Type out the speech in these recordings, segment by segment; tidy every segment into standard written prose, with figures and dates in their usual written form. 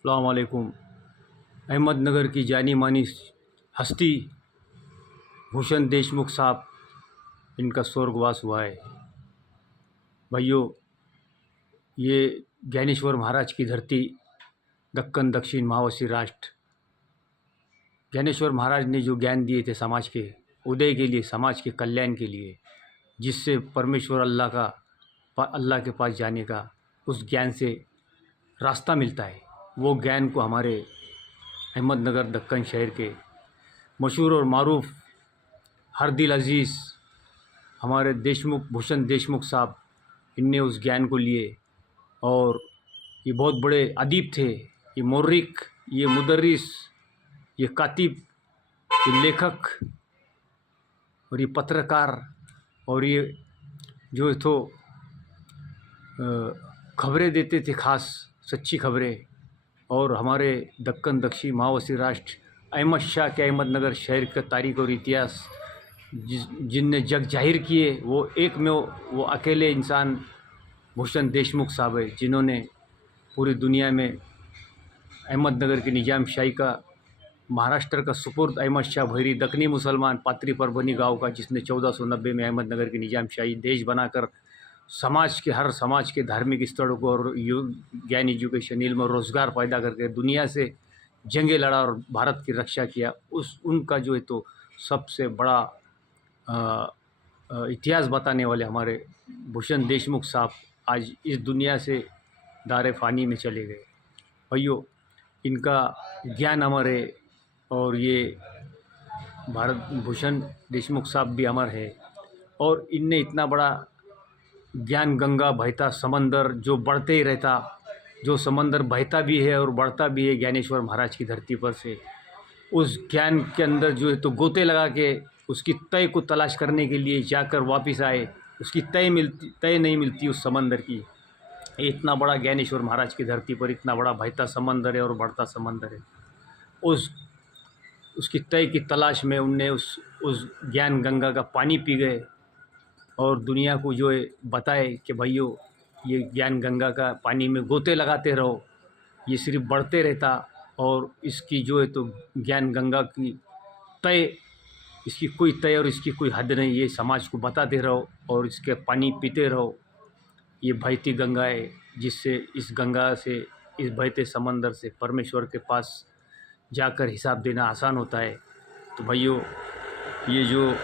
अस्सलाम वालेकुम। अहमदनगर की जानी मानी हस्ती भूषण देशमुख साहब, इनका स्वर्गवास हुआ है। भाइयों, ये ज्ञानेश्वर महाराज की धरती, दक्कन दक्षिण महावसी राष्ट्र, ज्ञानेश्वर महाराज ने जो ज्ञान दिए थे समाज के उदय के लिए, समाज के कल्याण के लिए, जिससे परमेश्वर अल्लाह के पास जाने का, उस ज्ञान से रास्ता मिलता है। वो ज्ञान को हमारे अहमदनगर दक्कन शहर के मशहूर और मारूफ हरदिल अज़ीज़ हमारे भूषण देशमुख साहब, इनने उस ज्ञान को लिए। और ये बहुत बड़े अदीब थे, ये मौर्रिख, ये मुदर्रिस, ये कातिब, ये लेखक और ये पत्रकार, और ये जो तो खबरें देते थे, ख़ास सच्ची खबरें। और हमारे दक्कन दक्षिण महावसी राष्ट्र अहमद शाह के अहमदनगर शहर का तारीख़ और इतिहास जिनने जग जाहिर किए, वो एक में वो अकेले इंसान भूषण देशमुख साहब है, जिन्होंने पूरी दुनिया में अहमदनगर की निजाम शाही का, महाराष्ट्र का सुपुर्द अहमद शाह भैरी, दक्कनी मुसलमान पात्री परभनी गांव का, जिसने 1490 में अहमदनगर की निजाम शाही देश बनाकर हर समाज के धार्मिक स्थलों को और ज्ञान, एजुकेशन, इल्म और रोज़गार पैदा करके दुनिया से जंगें लड़ा और भारत की रक्षा किया, उनका जो है तो सबसे बड़ा इतिहास बताने वाले हमारे भूषण देशमुख साहब आज इस दुनिया से दारे फ़ानी में चले गए। भाइयों, इनका ज्ञान हमारे, और ये भूषण देशमुख साहब भी अमर है। और इनने इतना बड़ा ज्ञान, गंगा बहता समंदर जो बढ़ते ही रहता, जो समंदर बहता भी है और बढ़ता भी है ज्ञानेश्वर महाराज की धरती पर से, उस ज्ञान के अंदर जो है तो गोते लगा के उसकी तय को तलाश करने के लिए जाकर वापस आए, उसकी तय नहीं मिलती उस समंदर की। इतना बड़ा ज्ञानेश्वर महाराज की धरती पर इतना बड़ा बहता समंदर है और बढ़ता समंदर है। उसकी तय की तलाश में उनने उस ज्ञान गंगा का पानी पी गए और दुनिया को जो है बताए कि भाइयों, ये ज्ञान गंगा का पानी में गोते लगाते रहो, ये सिर्फ बढ़ते रहता, और इसकी जो है तो ज्ञान गंगा की तय, इसकी कोई तय और इसकी कोई हद नहीं, ये समाज को बताते रहो और इसके पानी पीते रहो। ये बहती गंगा है, जिससे इस गंगा से, इस बहते समंदर से परमेश्वर के पास जाकर हिसाब देना आसान होता है। तो भाइयों, ये जो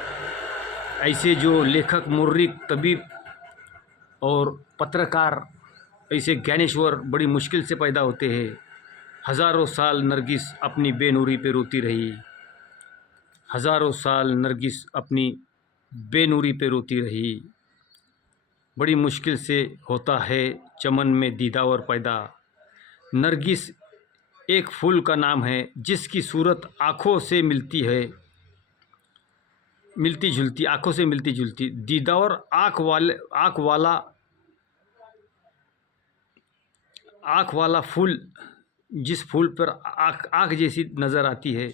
ऐसे जो लेखक, मुर्रिख, तबीब और पत्रकार, ऐसे ज्ञानेश्वर बड़ी मुश्किल से पैदा होते हैं। हज़ारों साल नरगिस अपनी बेनूरी पे रोती रही, हज़ारों साल नरगिस अपनी बेनूरी पे रोती रही। बड़ी मुश्किल से होता है चमन में दीदावर पैदा। नरगिस एक फूल का नाम है जिसकी सूरत आँखों से मिलती है, मिलती जुलती, आँखों से मिलती जुलती। दीदावर आँख वाला फूल, जिस फूल पर आँख जैसी नज़र आती है,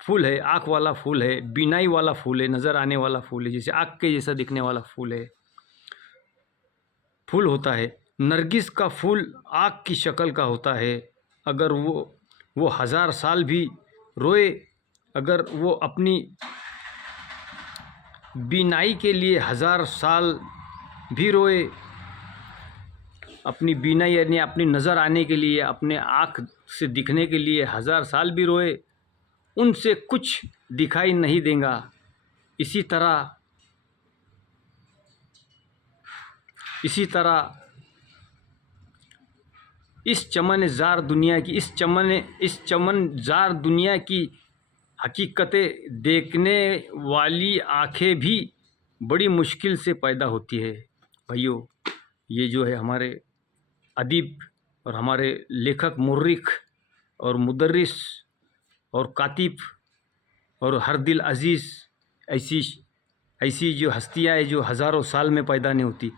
फूल है, आँख वाला फूल है, बीनाई वाला फूल है, नज़र आने वाला फूल है, जैसे आँख के जैसा दिखने वाला फूल है, फूल होता है। नरगिस का फूल आँख की शक्ल का होता है। अगर वो 1000 साल भी रोए, अगर वो अपनी बीनाई के लिए 1000 साल भी रोए, अपनी बीनाई यानी अपनी नज़र आने के लिए, अपने आँख से दिखने के लिए 1000 साल भी रोए, उनसे कुछ दिखाई नहीं देगा। इसी तरह इस चमनज़ार दुनिया की हकीकतें देखने वाली आँखें भी बड़ी मुश्किल से पैदा होती है। भाइयों, ये जो है हमारे अदीब और हमारे लेखक, मुर्रिख और मुदर्रिस और कातिब और हरदिल अज़ीज़, ऐसी जो हस्तियाँ हैं जो हज़ारों साल में पैदा नहीं होती।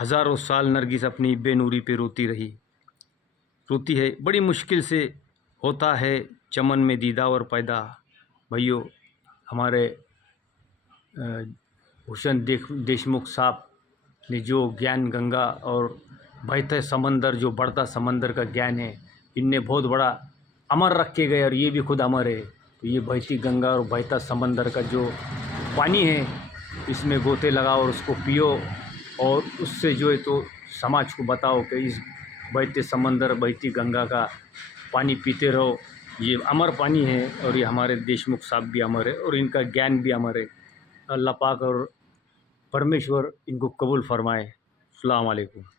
हज़ारों साल नरगिस अपनी बेनूरी पे रोती है। बड़ी मुश्किल से होता है चमन में दीदावर पैदा। भाइयों, हमारे भूषण देशमुख साहब ने जो ज्ञान गंगा और बहते समंदर, जो बढ़ता समंदर का ज्ञान है, इनने बहुत बड़ा अमर रख के गए और ये भी खुद अमर है। तो ये बहती गंगा और बहता समंदर का जो पानी है, इसमें गोते लगाओ और उसको पियो, और उससे जो है तो समाज को बताओ कि इस बहते समंदर, बहती गंगा का पानी पीते रहो। ये अमर पानी है और ये हमारे देशमुख साहब भी अमर है और इनका ज्ञान भी अमर है। अल्लाह पाक और परमेश्वर इनको कबूल फरमाए। अस्सलाम वालेकुम।